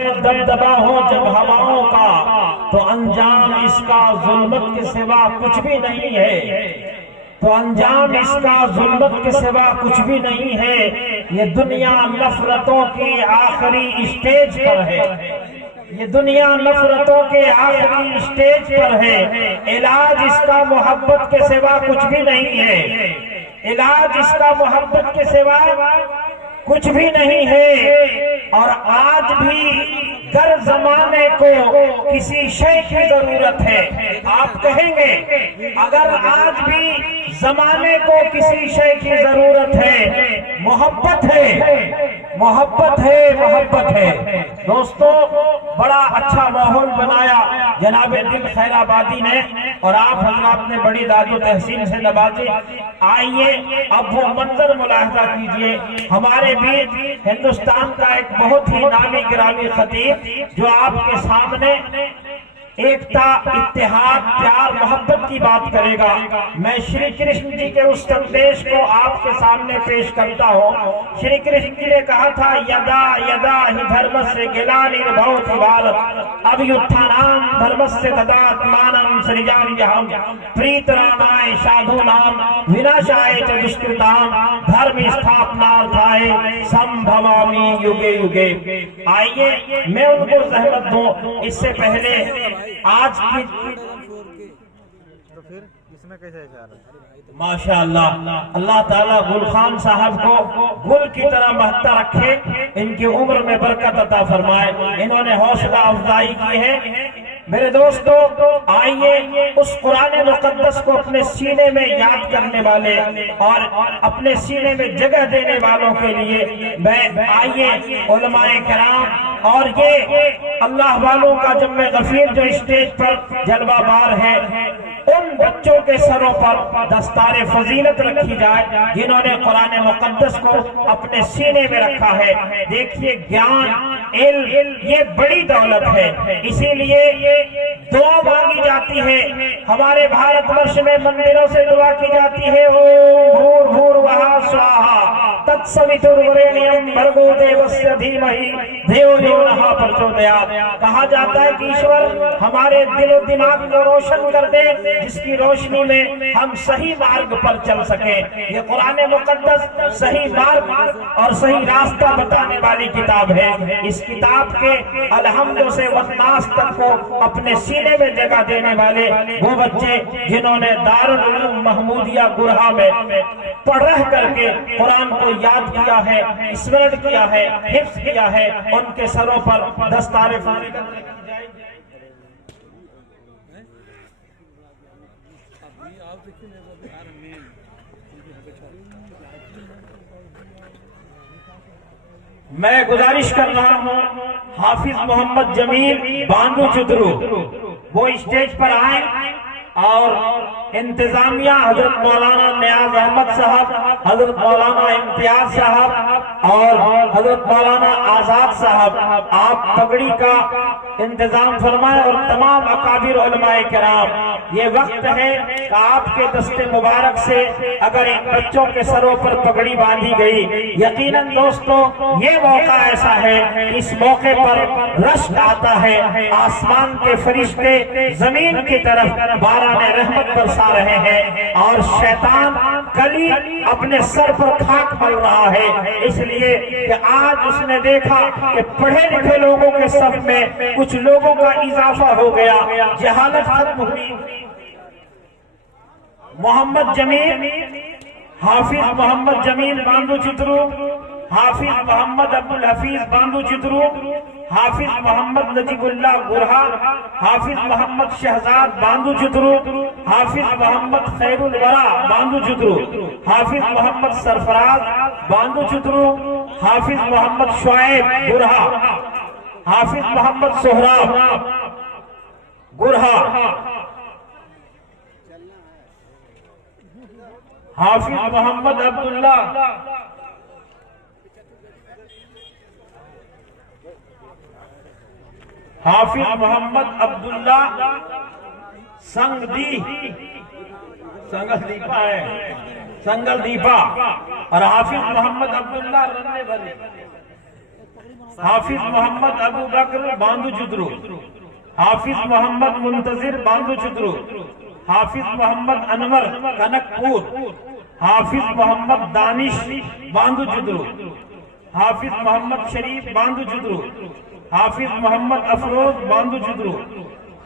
دبدبا ہو جب ہواؤں کا تو انجام اس کا ظلمت کے سوا کچھ بھی نہیں ہے، تو انجام اس کا ظلمت کے سوا کچھ بھی نہیں ہے۔ یہ دنیا نفرتوں کی آخری اسٹیج پر ہے، یہ دنیا نفرتوں کے آخری اسٹیج پر ہے۔ علاج اس کا محبت کے سوا کچھ بھی نہیں ہے، علاج اس کا محبت کے سوا کچھ بھی نہیں ہے۔ اور آج بھی گر زمانے کو کسی شے کی ضرورت ہے، آپ کہیں گے اگر آج بھی زمانے کو کسی شے کی ضرورت ہے، محبت ہے، محبت ہے، محبت ہے۔ دوستو بڑا اچھا ماحول بنایا جناب دل خیر آبادی نے، اور آپ حضرات نے بڑی داد و تحسین سے نوازے۔ آئیے اب وہ منظر ملاحظہ کیجئے، ہمارے بیچ ہندوستان کا ایک بہت ہی نامی گرامی خطیب جو آپ کے سامنے ایکتا، اتحاد، پیار، محبت کی بات کرے گا۔ میں شری کرشن جی کے اس سندیش کو آپ کے سامنے پیش کرتا ہوں۔ شری کرشن جی نے کہا تھا یدا یدا ہی دھرم سے گلانی بھوتی بھارت ابھیتھانام دھرم سے تداتمانم سریجانجہم پریت رامائے شادھو نام وناشائے چ دشکرتام دھرم استھاپنارتھائے سمبھوامی یوگے یوگے۔ آئیے میں ان کو زحمت دوں، اس سے پہلے آج کی ماشاءاللہ اللہ تعالیٰ گل خان صاحب کو گل کی طرح مہتا رکھے، ان کی عمر میں برکت عطا فرمائے، انہوں نے حوصلہ افزائی کی ہے۔ میرے دوستو آئیے اس قرآن مقدس کو اپنے سینے میں یاد کرنے والے اور اپنے سینے میں جگہ دینے والوں کے لیے میں آئیے علماء کرام اور یہ اللہ والوں کا جمع غفیر جو اسٹیج پر جلوہ بار ہے، ان بچوں کے سروں پر دستار فضیلت رکھی جائے جنہوں نے قرآن مقدس کو اپنے سینے میں رکھا ہے۔ دیکھیے گیان، علم یہ بڑی دولت ہے، اسی لیے دعا مانگی جاتی ہے۔ ہمارے بھارت ورش میں مندروں سے دعا کی جاتی ہے، اوم بھور بھور وہا سواہا تتسویترورینیم بھرگو دیوسیہ دھیمہی دیو دیو نہا پرچودیات۔ کہا جاتا ہے کہ ایشور ہمارے دل و دماغ کو روشن کر دے جس کی روشنی میں ہم صحیح مارگ پر چل سکیں۔ یہ قرآن مقدس صحیح مارگ اور صحیح راستہ بتانے والی کتاب ہے۔ اس کتاب کے الحمد سے والناس تک کو اپنے سینے میں جگہ دینے والے وہ بچے جنہوں نے دارالعلوم محمودیہ گرہا میں پڑھ رہ کر کے قرآن کو یاد کیا ہے، اسمرن کیا ہے، حفظ کیا ہے، ان کے سروں پر دستار فضیلت رکھی جائے۔ میں گزارش کر رہا ہوں حافظ محمد جمیل باندو چدرو وہ اسٹیج پر آئیں، اور انتظامیہ حضرت مولانا نیاز احمد صاحب، حضرت مولانا امتیاز صاحب اور حضرت مولانا آزاد صاحب آپ پگڑی کا انتظام فرمائیں، اور تمام اکابر علماء کرام یہ وقت ہے کہ آپ کے دست مبارک سے اگر ان بچوں کے سروں پر پگڑی باندھی گئی، یقیناً دوستو یہ موقع ایسا ہے، اس موقع پر رشک آتا ہے، آسمان کے فرشتے زمین کی طرف باران رحمت برسا رہے ہیں، اور شیطان کلی اپنے سر پر خاک مل رہا ہے، اس لیے کہ آج اس نے دیکھا کہ پڑھے لکھے لوگوں کے صف میں کچھ لوگوں کا اضافہ ہو گیا، جہالت ختم ہوئی۔ محمد جمیل، حافظ محمد جمیل باندو چترو، حافظ محمد عبدالحفیظ باندو چترو، حافظ محمد نجیب اللہ گرہا، حافظ محمد شہزاد باندو چترو، حافظ محمد خیر الورا باندو چترو، حافظ محمد سرفراز باندو چترو، حافظ محمد شعیب گرہا، حافظ محمد سہراب گرہا، حافظ محمد عبداللہ، حافظ محمد عبداللہ سنگل دیپا ہے، سنگل دیپا، اور حافظ محمد عبداللہ رننے بھری۔ حافظ محمد ابو بکر باندو جدرو، حافظ محمد منتظر باندو جدرو، حافظ محمد انور کنک پور، حافظ محمد دانش باندو جدرو، حافظ محمد شریف باندو جدرو، حافظ محمد افروز باندو جدرو،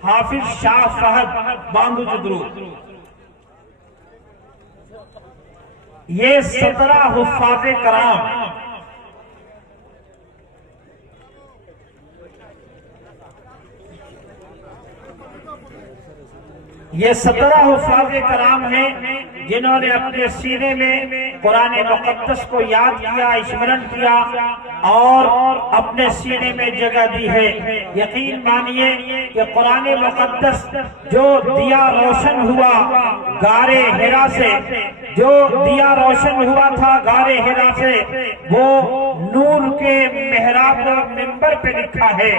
حافظ شاہ فہد باندو جدرو۔ یہ 17 حفاظ کرام یہ 17 حفاظ کرام ہیں جنہوں نے اپنے سینے میں قرآن مقدس کو یاد کیا، اسمرن کیا اور اپنے سینے میں جگہ دی ہے۔ یقین مانیے کہ قرآن مقدس جو دیا روشن ہوا غار حرا سے، جو دیا روشن ہوا تھا غار حرا سے، وہ نور کے محراب و منبر پہ لکھا ہے،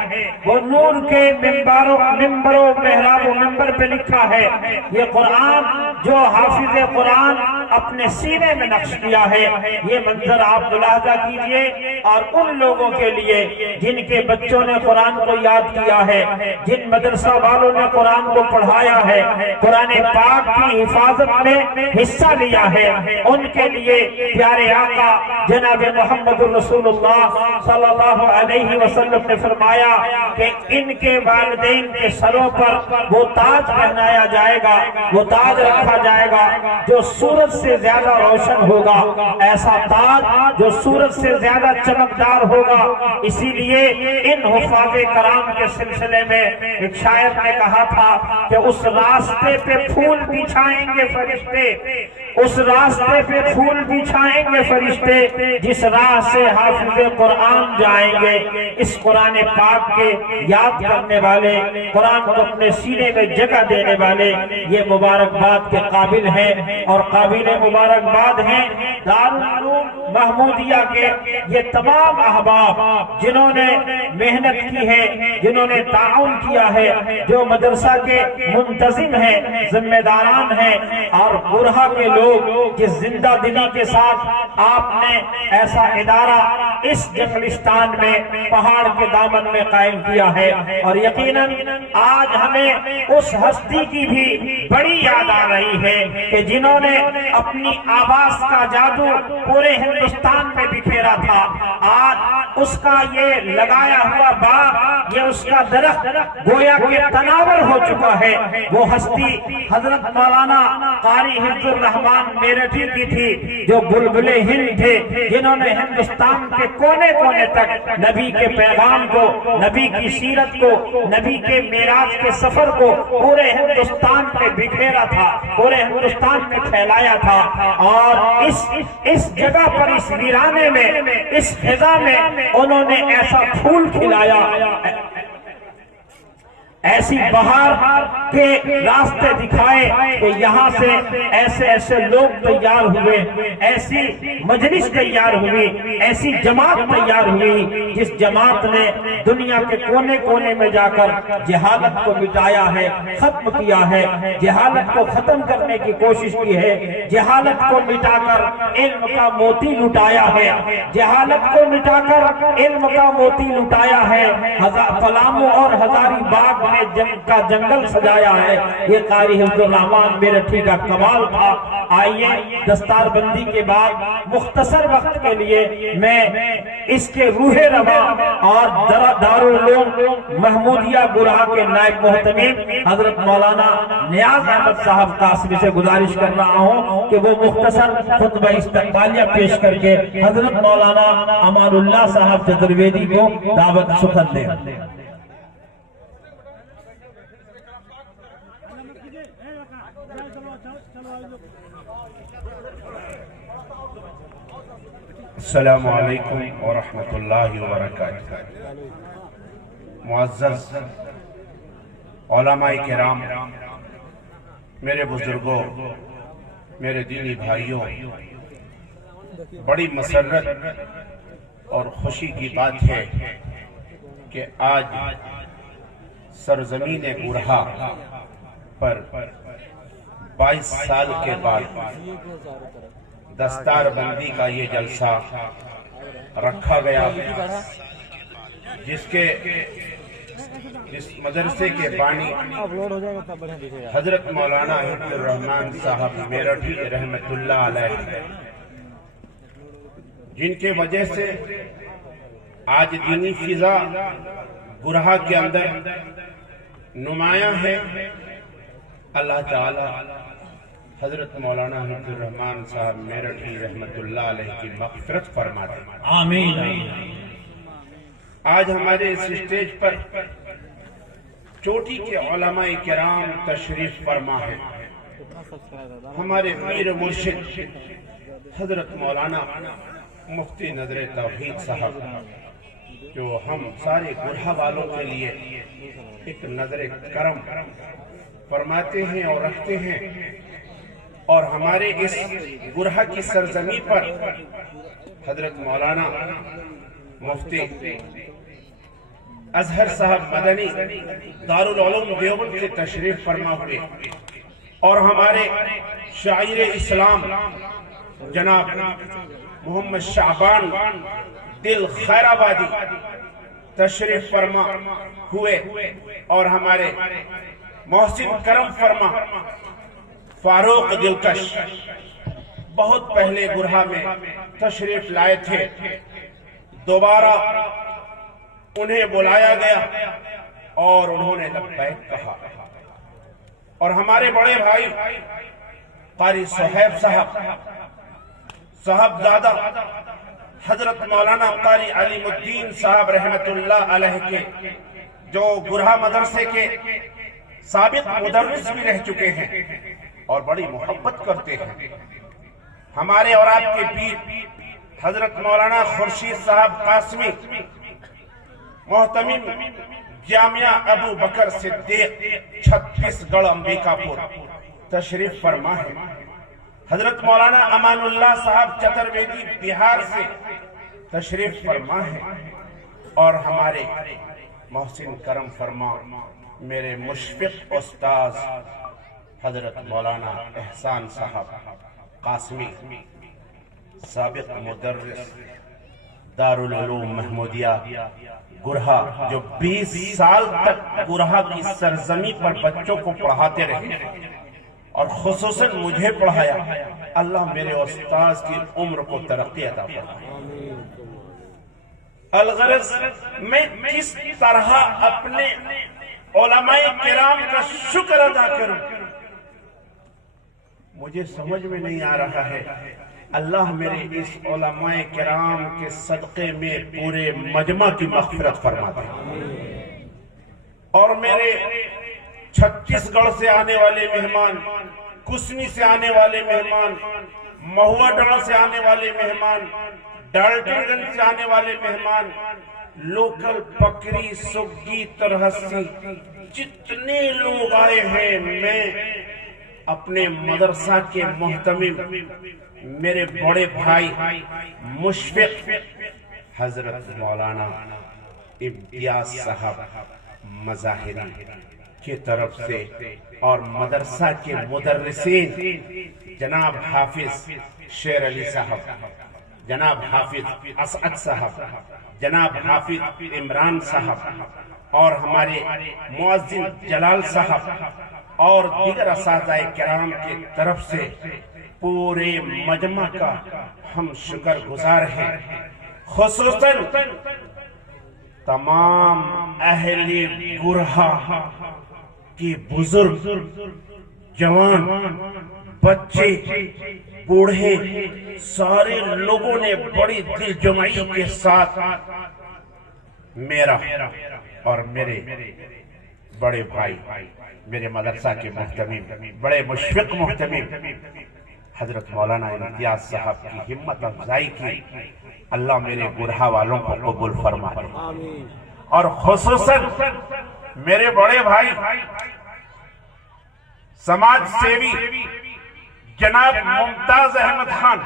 وہ نور کے منبر و محراب و منبر پہ لکھا ہے۔ یہ قرآن جو حافظ قرآن اپنے سینے میں نقش کیا ہے، یہ منظر آپ ملاحظہ کیجئے۔ اور ان لوگوں کے لیے جن کے بچوں نے قرآن کو یاد کیا ہے، جن مدرسہ والوں نے قرآن کو پڑھایا ہے، قرآن پاک کی حفاظت میں حصہ لیا ہے، ان کے لیے پیارے آقا جناب محمد رسول اللہ صلی اللہ علیہ وسلم نے فرمایا کہ ان کے والدین کے سروں پر وہ تاج پہنایا جائے گا، وہ تاج رکھا جائے گا جو سورج سے زیادہ روشن ہوگا، ایسا تاج جو سورج سے زیادہ چمکدار ہوگا۔ اسی لیے ان حفاظ کرام کے سلسلے میں ایک شاعر نے کہا تھا کہ اس راستے پہ پھول بچھائیں گے فرشتے، اس راستے پہ پھول بچھائیں گے فرشتے، جس راہ سے حافظ قرآن جائیں گے۔ اس قرآن پاک کے یاد کرنے والے، قرآن کو اپنے سینے میں جگہ دینے والے یہ مبارکباد کے قابل ہیں اور قابل مبارکباد ہیں۔ دارالعلوم محمودیہ کے یہ تمام احباب جنہوں نے محنت کی ہے، جنہوں نے تعاون کیا ہے، جو مدرسہ کے منتظم ہیں، ذمہ داران ہیں، اور برہا کے لوگ جس زندہ دلی کے ساتھ آپ نے ایسا ادارہ اس جنگلستان میں پہاڑ کے دامن میں قائم کیا ہے۔ اور یقیناً آج ہمیں اس ہستی کی بھی بڑی یاد آ رہی ہے کہ جنہوں نے اپنی آواز کا جادو پورے ہندوستان میں بکھیرا تھا، آج اس کا یہ لگایا ہوا باغ، یہ اس کا درخت گویا کہ تناور ہو چکا ہے۔ وہ ہستی حضرت مولانا قاری حفظ الرحمان میرٹھی کی تھی، جو بلبل ہند تھے، جنہوں نے ہندوستان کے کونے کونے تک نبی کے پیغام کو، نبی کی سیرت کو، نبی کے معراج کے سفر کو پورے ہندوستان میں بکھیرا تھا، پورے ہندوستان میں پھیلایا تھا۔ اور اس جگہ پر، اس ویرانے میں، اس خزاں میں انہوں نے ایسا پھول کھلایا، ایسی بہار کے راستے دکھائے کہ یہاں سے ایسے ایسے لوگ تیار ہوئے، ایسی مجلس تیار ہوئی، ایسی جماعت تیار ہوئی جس جماعت نے دنیا کے کونے کونے میں جا کر جہالت کو مٹایا ہے، ختم کیا ہے، جہالت کو ختم کرنے کی کوشش کی ہے، جہالت کو مٹا کر علم کا موتی لٹایا ہے، جہالت کو مٹا کر علم کا موتی لٹایا ہے۔ پلامو اور ہزاری باغ کا جنگل سجایا ہے۔ یہ قاری حفظ الرحمان میرٹھی کا کمال تھا۔ آئیے دستار بندی کے بعد مختصر وقت کے لیے میں اس کے روح رواں اور دارالعلوم محمودیہ برہا کے نائب محتمیم حضرت مولانا نیاز احمد صاحب قاسمی سے گزارش کر رہا ہوں کہ وہ مختصر خطبہ استقبالیہ پیش کر کے حضرت مولانا امان اللہ صاحب چترویدی کو دعوت سخن دیں۔ السلام علیکم ورحمۃ اللہ وبرکاتہ۔ معزز علماء کرام، میرے بزرگوں، میرے دینی بھائیوں، بڑی مسرت اور خوشی کی بات ہے کہ آج سرزمین برہا پر 22 سال کے بعد دستار بندی کا یہ جلسہ رکھا گیا جس مدرسے کے بانی حضرت مولانا حفظ الرحمان صاحب میرٹھی رحمت اللہ علیہ، جن کے وجہ سے آج دینی فضا گرہا کے اندر نمایاں ہے، اللہ تعالی حضرت مولانا حفظ الرحمان صاحب میرٹھی رحمت اللہ علیہ کی مغفرت فرما دے۔ آمین۔ آج ہمارے اس اسٹیج پر چوٹی کے علماء کرام تشریف فرما ہے، ہمارے پیر مرشد حضرت مولانا مفتی نظر توحید صاحب، جو ہم سارے گرہا والوں کے لیے ایک نظر کرم فرماتے ہیں اور رکھتے ہیں، اور ہمارے اس گرہا کی سرزمین پر حضرت مولانا مفتی اظہر صاحب مدنی دارالعلوم دیوبند سے تشریف فرما ہوئے، اور ہمارے شاعر اسلام جناب محمد شعبان دل خیر آبادی تشریف فرما ہوئے، اور ہمارے محسن کرم فرما فاروق دلکش بہت پہلے گرہا میں تشریف لائے تھے، دوبارہ انہیں بلایا گیا اور انہوں نے لبیک کہا، اور ہمارے بڑے بھائی قاری صہیب صاحبزادہ حضرت مولانا قاری علیم الدین صاحب رحمت اللہ علیہ کے، جو گرہا مدرسے کے سابق مدرس بھی رہ چکے ہیں اور بڑی محبت کرتے ہیں، ہمارے اور آپ کے پیر حضرت مولانا خورشید صاحب قاسمی محتمم جامعہ ابو بکر صدیق چھتیس گڑھ امبیکا پور تشریف فرما ہے، حضرت مولانا امان اللہ صاحب چترویدی بہار سے تشریف فرما ہے، اور ہمارے محسن کرم فرما میرے مشفق استاذ حضرت مولانا احسان صاحب قاسمی، سابق مدرس دارالعلوم محمودیہ گرہا، جو 20 سال تک گرہا کی سرزمین پر بچوں کو پڑھاتے رہے اور خصوصاً مجھے پڑھایا، اللہ میرے استاذ کی عمر کو ترقی عطا فرمائے۔ الغرض میں کس طرح اپنے علماء کرام کا شکر ادا کروں مجھے سمجھ میں نہیں آ رہا ہے۔ اللہ میرے اس علماء کرام کے صدقے میں پورے مجمع کی مغفرت فرما دے، اور میرے چھتیس گڑھ سے آنے والے مہمان، کسنی سے آنے والے مہمان، مہوا ڈاڑ سے آنے والے مہمان، ڈالٹن گنج سے آنے والے مہمان، لوکل پکری سگی ترہسی جتنے لوگ آئے ہیں، میں اپنے مدرسہ کے محتمم میرے بڑے بھائی مشفق حضرت مولانا امتیاز صاحب مظاہری کی طرف سے، اور مدرسہ کے مدرسین جناب حافظ شیر علی صاحب، جناب حافظ اسعد صاحب، جناب حافظ عمران صاحب، اور ہمارے مؤذن جلال صاحب اور دیگر اساتذہ کرام کی طرف سے پورے مجمع کا ہم شکر گزار ہیں، خصوصاً تمام اہل گرہا کی بزرگ، جوان، بچے، بوڑھے، سارے لوگوں نے بڑی دل جمعی کے ساتھ میرا اور میرے بڑے بھائی، میرے مدرسہ کے محتمم، بڑے مشفق محتمم حضرت مولانا امتیاز صاحب کی ہمت افزائی کی، اللہ میرے گرہا والوں کو قبول فرما دے، اور خصوصاً میرے بڑے بھائی سماج سیوی جناب ممتاز احمد خان